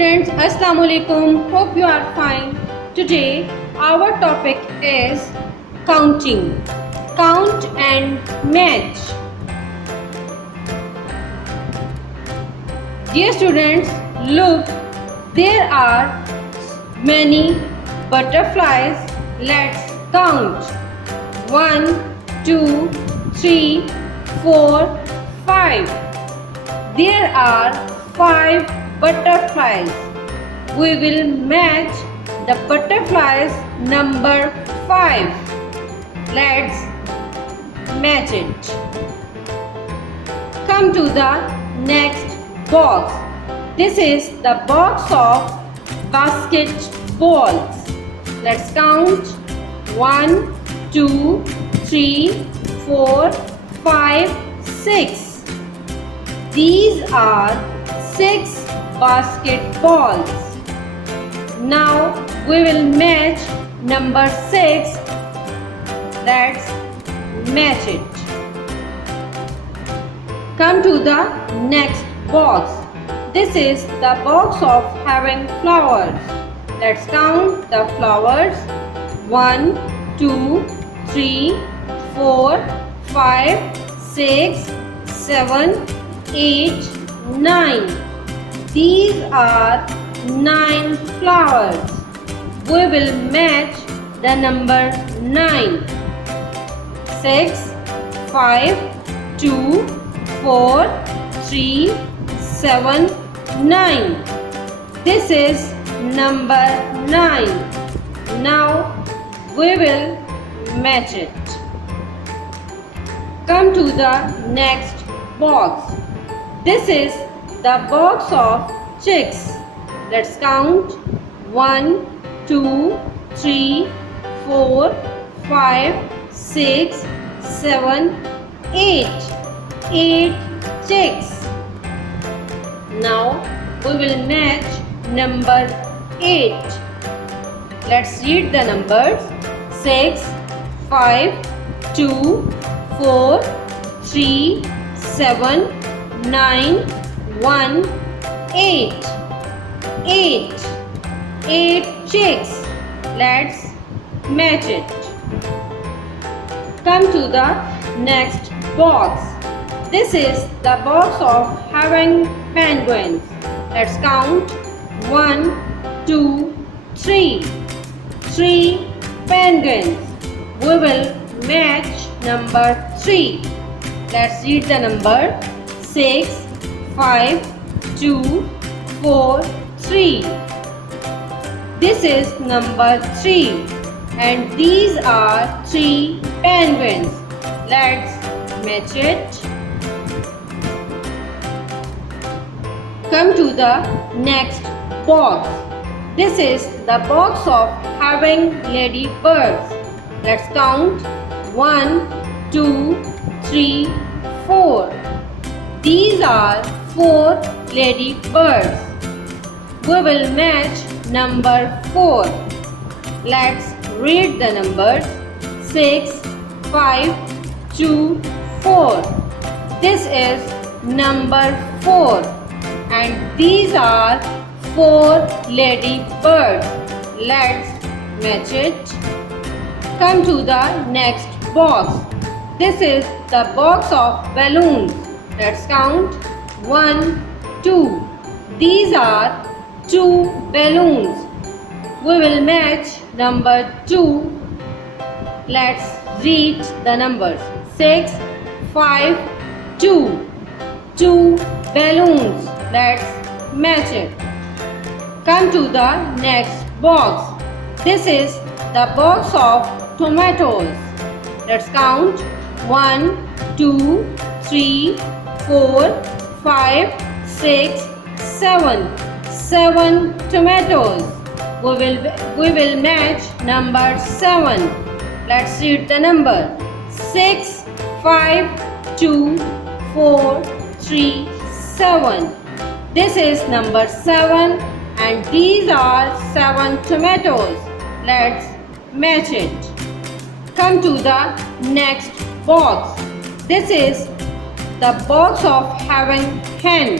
students, Assalamu alaikum. Hope you are fine. Today our topic is counting. Count and match. Dear students, look, there are many butterflies. Let's count. 1, 2, 3, 4, 5. There are 5 butterflies. We will match the butterflies number 5. Let's match it. Come to the next box. This is the box of basketballs. Let's count. 1, 2, 3, 4, 5, 6. These are 6 basketballs. Now we will match number 6. Let's match it. Come to the next box. This is the box of having flowers. Let's count the flowers. 1, 2, 3, 4, 5, 6, 7, 8, 9. These are 9 flowers. We will match the number 9. 6, 5, 2, 4, 3, 7, 9. This is number 9. Now we will match it. Come to the next box. This is the box of chicks. Let's count. 1, 2, 3, 4, 5, 6, 7, 8. 8 chicks. Now we will match number 8. Let's read the numbers. 6, 5, 2, 4, 3, 7, 9, 1, 8. 8. 8 chicks. Let's match it. Come to the next box. This is the box of having penguins. Let's count. 1, 2, 3. 3 penguins. We will match number 3. Let's read the number. 6, 5, 2, 4, 3. This is number 3 and these are 3 penguins. Let's match it. Come to the next box. This is the box of having ladybirds. Let's count. 1, 2, 3, 4. These are 4 ladybirds. We will match number 4. Let's read the numbers. 6, 5, 2, 4. This is number 4 and these are 4 ladybirds. Let's match it. Come to the next box. This is the box of balloons. Let's count. 1, 2. These are 2 balloons. We will match number 2. Let's read the numbers. 6, 5, 2. 2 balloons. Let's match it. Come to the next box. This is the box of tomatoes. Let's count. 1, 2, 3, 4, 5, 6, 7. 7 tomatoes. We will match number 7. Let's read the number. 6, 5, 2, 4, 3, 7. This is number 7 and these are 7 tomatoes. Let's match it. Come to the next box. This is the box of having hen.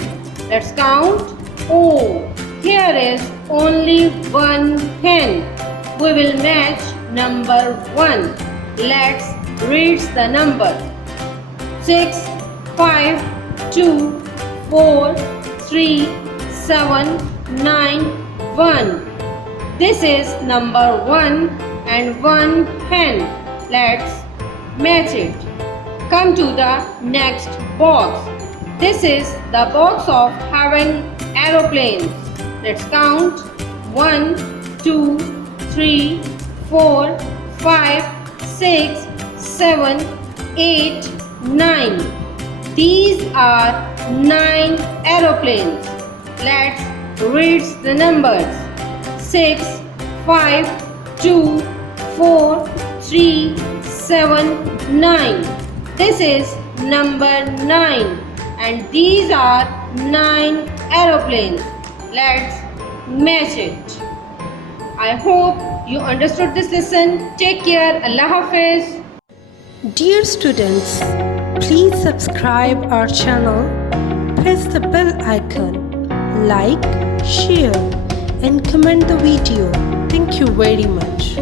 Let's count. O Here is only one pen. We will match number 1. Let's read the number. 6, 5, 2, 4, 3, 7, 9, 1. This is number 1 and 1 pen. Let's match it. Come to the next box. This is the box of having aeroplanes. Let's count 1, 2, 3, 4, 5, 6, 7, 8, 9. These are 9 aeroplanes. Let's read the numbers. 6, 5, 2, 4, 3, 7, 9. This is number 9 and these are 9 aeroplanes. Let's match it. I hope you understood this lesson. Take care. Allah Hafiz. Dear students, please subscribe our channel, press the bell icon, like, share and comment the video. Thank you very much.